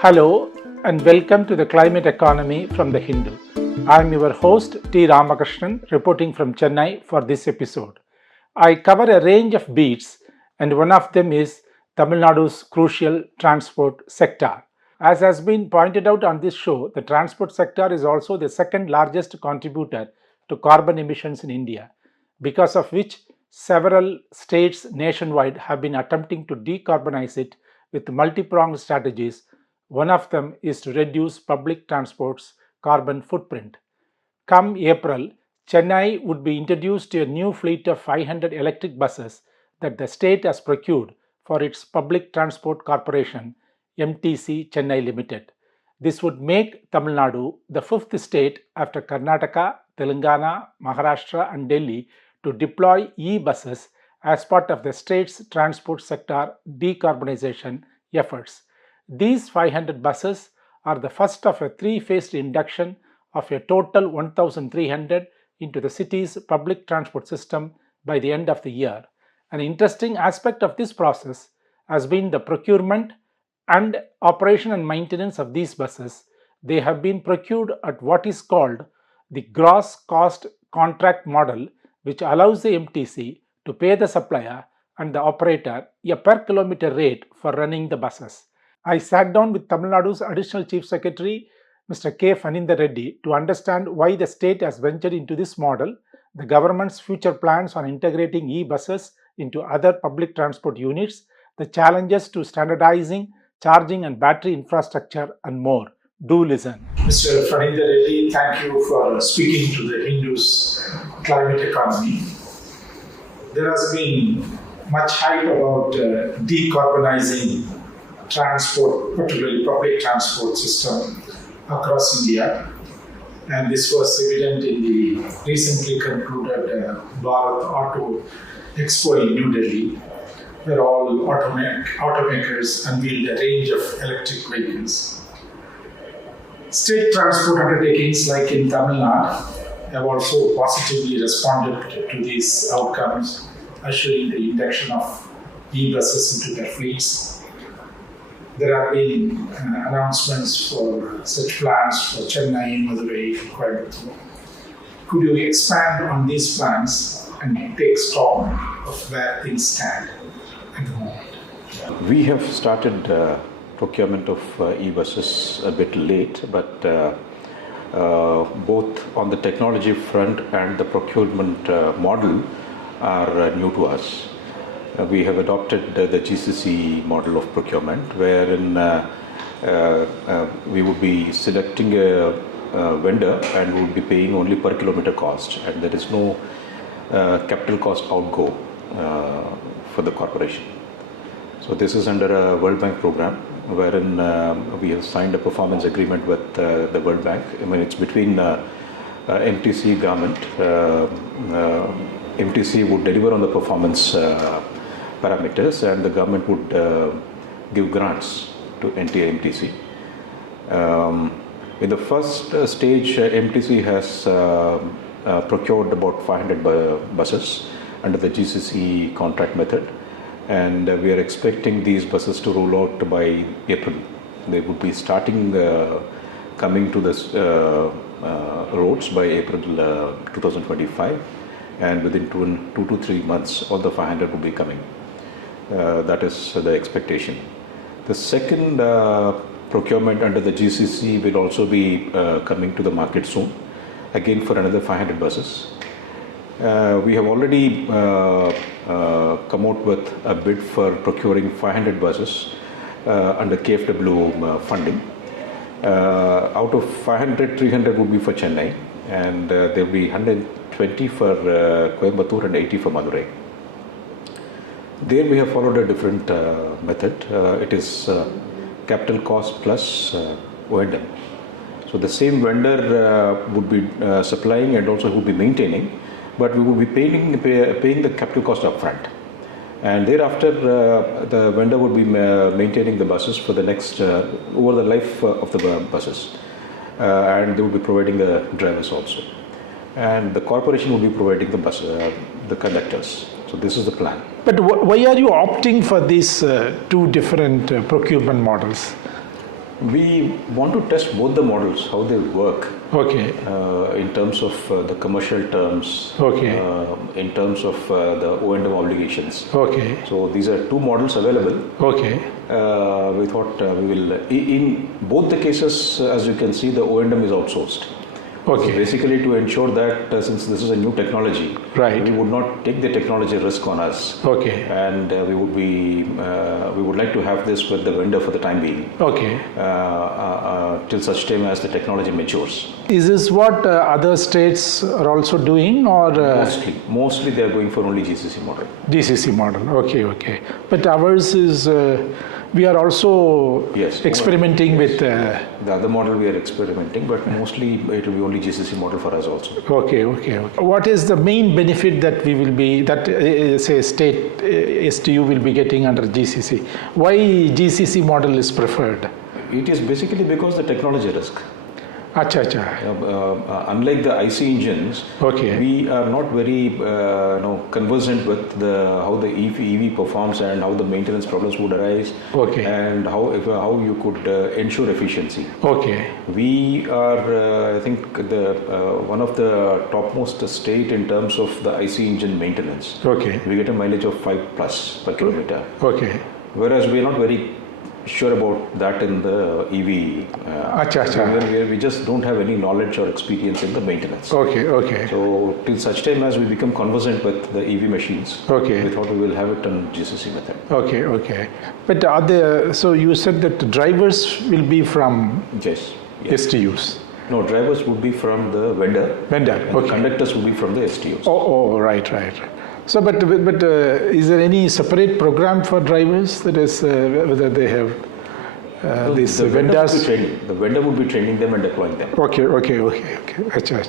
Hello and welcome to the Climate Economy from the Hindu. I am your host T. Ramakrishnan reporting from Chennai for this episode. I cover a range of beats and one of them is Tamil Nadu's crucial transport sector. As has been pointed out on this show, the transport sector is also the second largest contributor to carbon emissions in India, because of which several states nationwide have been attempting to decarbonize it with multi-pronged strategies. One of them is to reduce public transport's carbon footprint. Come April, Chennai would be introduced to a new fleet of 500 electric buses that the state has procured for its public transport corporation, MTC Chennai Ltd. This would make Tamil Nadu the fifth state after Karnataka, Telangana, Maharashtra and Delhi to deploy e-buses as part of the state's transport sector decarbonization efforts. These 500 buses are the first of a three-phased induction of a total 1,300 into the city's public transport system by the end of the year. An interesting aspect of this process has been the procurement and operation and maintenance of these buses. They have been procured at what is called the gross cost contract model, which allows the MTC to pay the supplier and the operator a per kilometer rate for running the buses. I sat down with Tamil Nadu's Additional Chief Secretary, Mr. Phanindra Reddy, to understand why the state has ventured into this model, the government's future plans on integrating e-buses into other public transport units, the challenges to standardizing, charging and battery infrastructure, and more. Do listen. Mr. Phanindra Reddy, thank you for speaking to the Hindu's climate economy. There has been much hype about decarbonizing transport, particularly public transport system across India, and this was evident in the recently concluded Bharat Auto Expo in New Delhi, where all automakers unveiled a range of electric vehicles. State transport undertakings like in Tamil Nadu have also positively responded to these outcomes, ushering the induction of e-buses into their fleets. There have been announcements for such plans for Chennai, Madurai, and Coimbatore. Could you expand on these plans and take stock of where things stand at the moment? We have started procurement of e-buses a bit late, but both on the technology front and the procurement model are new to us. We have adopted the GCC model of procurement, wherein we would be selecting a vendor and would be paying only per kilometer cost, and there is no capital cost outgo for the corporation. So this is under a World Bank program, wherein we have signed a performance agreement with the World Bank. I mean, it's between MTC government. MTC would deliver on the performance parameters, and the government would give grants to MTC. In the first stage, MTC has procured about 500 buses under the GCC contract method, and we are expecting these buses to roll out by April. They would be starting coming to the roads by April 2025, and within 2 to 3 months all the 500 will be coming. That is the expectation. The second procurement under the GCC will also be coming to the market soon, again for another 500 buses. We have already come out with a bid for procuring 500 buses under KFW funding. Out of 500, 300 would be for Chennai, and there will be 120 for Coimbatore and 80 for Madurai. There we have followed a different method. It is capital cost plus O&M. So the same vendor would be supplying and also would be maintaining, but we would be paying the capital cost upfront. And thereafter, the vendor would be maintaining the buses for the next, over the life of the buses. And they would be providing the drivers also. And the corporation will be providing the conductors. So this is the plan. But why are you opting for these two different procurement models? We want to test both the models, how they work. Okay. In terms of the commercial terms. Okay. In terms of the O&M obligations. Okay. So these are two models available. Okay. We thought we will, in both the cases, as you can see, the O&M is outsourced. Okay. So basically to ensure that since this is a new technology, right, we would not take the technology risk on us. Okay. And we would like to have this with the vendor for the time being. Okay. Till such time as the technology matures. Is this what other states are also doing, or mostly they are going for only GCC model. GCC model. Okay. Okay. But ours is. We are also experimenting with the other model. We are experimenting, but mostly it will be only GCC model for us also. Okay. What is the main benefit that we will be say state STU will be getting under GCC? Why GCC model is preferred? It is basically because the technology risk. Acha. Unlike the IC engines, we are not very conversant with how the EV performs and how the maintenance problems would arise, and how you could ensure efficiency. Okay. We are, I think, one of the topmost state in terms of the IC engine maintenance. Okay. We get a mileage of 5+ per kilometer. Okay. Whereas we are not very sure about that in the EV. We just don't have any knowledge or experience in the maintenance. Okay. So till such time as we become conversant with the EV machines, we thought we will have it on GCC method. Okay. But so you said that the drivers will be from STUs. No, drivers would be from the vendor. Okay. Conductors would be from the STUs. Oh, right. So, but is there any separate program for drivers? That is, whether they have these vendors? The vendor would be training them and deploying them. Okay. Acha.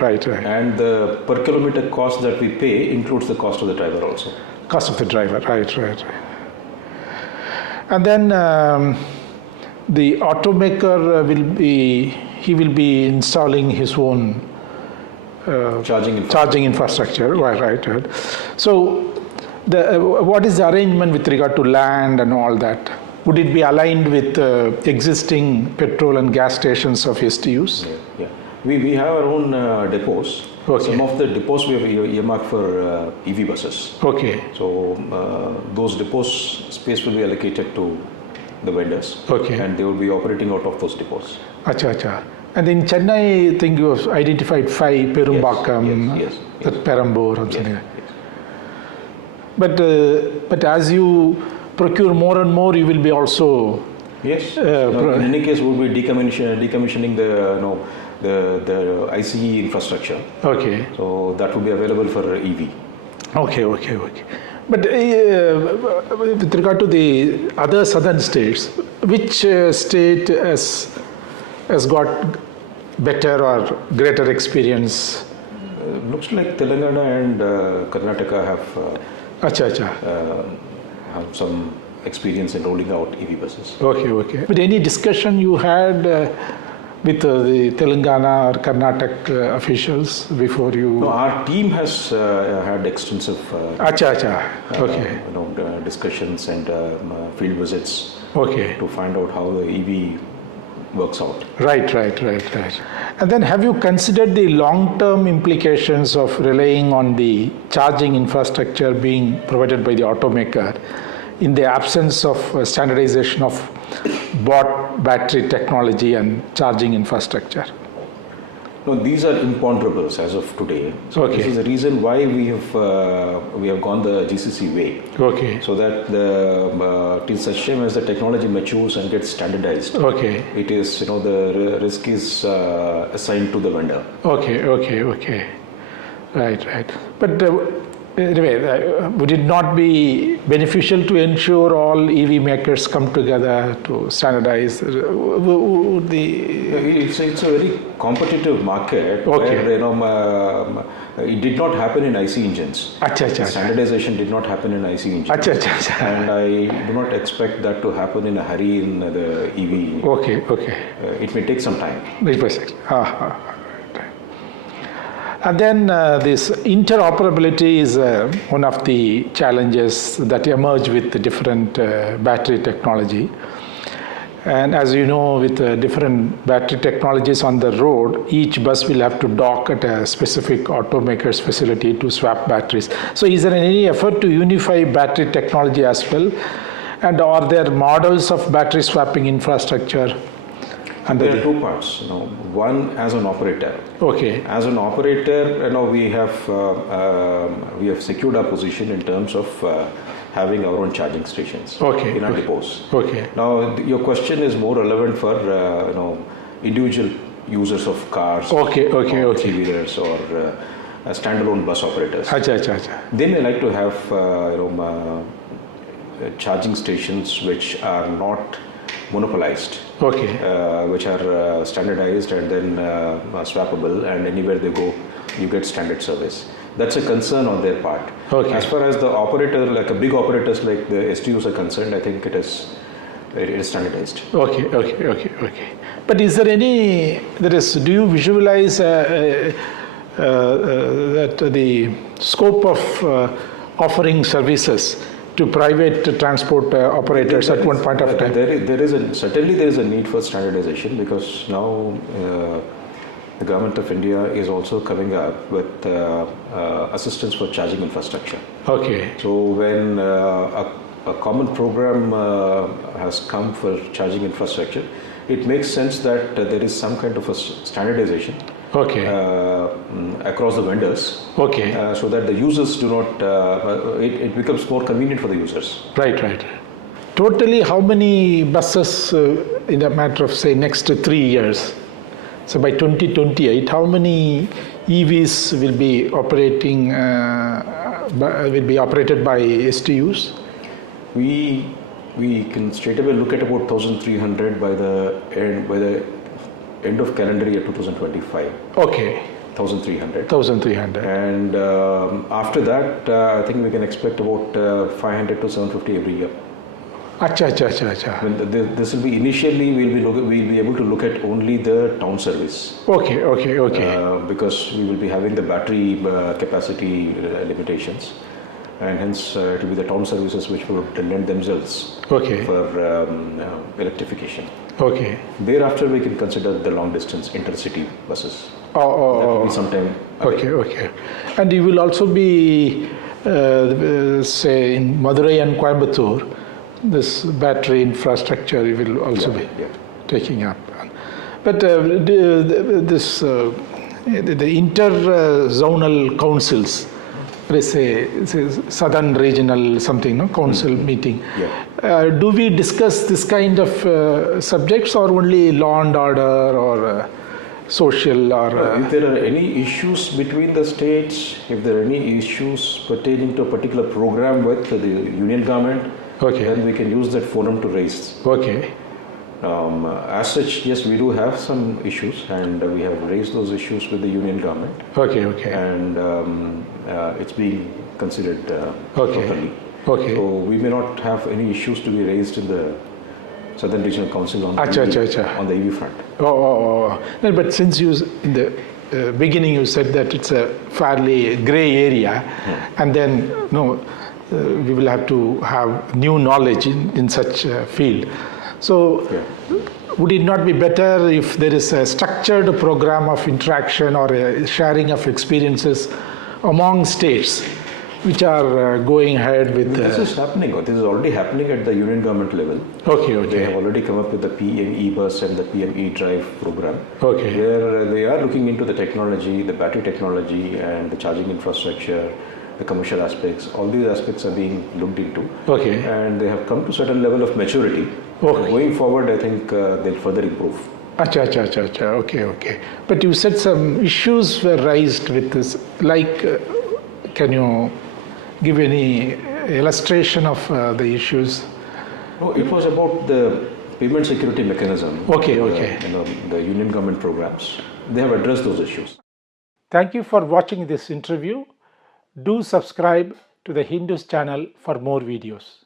Right. And the per kilometer cost that we pay includes the cost of the driver also. Cost of the driver, right. And then the automaker will be installing his own charging infrastructure. Right. So, what is the arrangement with regard to land and all that? Would it be aligned with existing petrol and gas stations of STUs? Yeah. We have our own depots. Some of the depots we have earmarked for EV buses. Okay. So those depots space will be allocated to the vendors. Okay. And they will be operating out of those depots. Acha. And in Chennai, I think you have identified 5, Perumbakam, yes. Perambur, and something. But as you procure more and more, you will be also. Yes. In any case, we will be decommissioning the ICE infrastructure. Okay. So that will be available for EV. Okay. But with regard to the other southern states, which state has got better or greater experience? Looks like Telangana and Karnataka have some experience in rolling out EV buses. Okay. But any discussion you had with the Telangana or Karnataka officials before you? No, our team has had extensive discussions and field visits to find out how the EV works out. Right. And then have you considered the long-term implications of relying on the charging infrastructure being provided by the automaker in the absence of standardization of bought battery technology and charging infrastructure? No, these are imponderables as of today. So this is the reason why we have gone the GCC way. Okay. So that till such time as the technology matures and gets standardized. Okay. It is the risk is assigned to the vendor. Okay. Right. But anyway, would it not be beneficial to ensure all EV makers come together to standardize? It's a very competitive market where it did not happen in IC engines. Standardization did not happen in IC engines. And I do not expect that to happen in a hurry in the EV. Okay. It may take some time. And then this interoperability is one of the challenges that emerge with the different battery technology. And as you know, with different battery technologies on the road, each bus will have to dock at a specific automaker's facility to swap batteries. So is there any effort to unify battery technology as well? And are there models of battery swapping infrastructure? And there are two parts. One, as an operator. Okay. As an operator, we have secured our position in terms of having our own charging stations in our depots. Okay. Now, your question is more relevant for individual users of cars, three-wheelers, or standalone bus operators. They may like to have charging stations which are not monopolized, which are standardized and then swappable, and anywhere they go, you get standard service. That's a concern on their part. As far as the operator, like a big operators like the STUs are concerned, I think it is standardized. Okay. But is there any? Do you visualize that the scope of offering services to private transport operators at one point of time? Certainly there is a need for standardization, because now the government of India is also coming up with assistance for charging infrastructure. Okay. So when a common program has come for charging infrastructure, it makes sense that there is some kind of a standardization across the vendors, so that the users do not, it becomes more convenient for the users. Right. Totally, how many buses in a matter of, say, next 3 years? So by 2028, how many EVs will be operating? Will be operated by STUs? We can straight away look at about 1,300 by the end of calendar year 2025. Okay. 1,300. And after that, I think we can expect about 500 to 750 every year. This will be initially, we'll be able to look at only the town service. Okay. Because we will be having the battery capacity limitations, and hence it will be the town services which would lend themselves for electrification. Okay. Thereafter, we can consider the long distance intercity buses. That will be sometime. Okay. And you will also be, say, in Madurai and Coimbatore, this battery infrastructure you will also be taking up. But this the inter-zonal councils, let's say Southern Regional council meeting. Do we discuss this kind of subjects, or only law and order, or social, or if there are any issues between the states, if there are any issues pertaining to a particular program with the union government, then we can use that forum to raise. As such, yes, we do have some issues, and we have raised those issues with the union government. And it's being considered properly. So we may not have any issues to be raised in the Southern Regional Council on the EV front. No, but since you in the beginning you said that it's a fairly grey area, and then we will have to have new knowledge in such a field. So would it not be better if there is a structured program of interaction or a sharing of experiences among states which are going ahead with... This is happening. This is already happening at the union government level. They have already come up with the PM E-Bus and the PM E-Drive program, where they are looking into the technology, the battery technology, and the charging infrastructure, the commercial aspects. All these aspects are being looked into, and they have come to a certain level of maturity. Going forward, I think they'll further improve. Okay. But you said some issues were raised with this. Like, can you give any illustration of the issues? It was about the payment security mechanism. The union government programs. They have addressed those issues. Thank you for watching this interview. Do subscribe to the Hindus channel for more videos.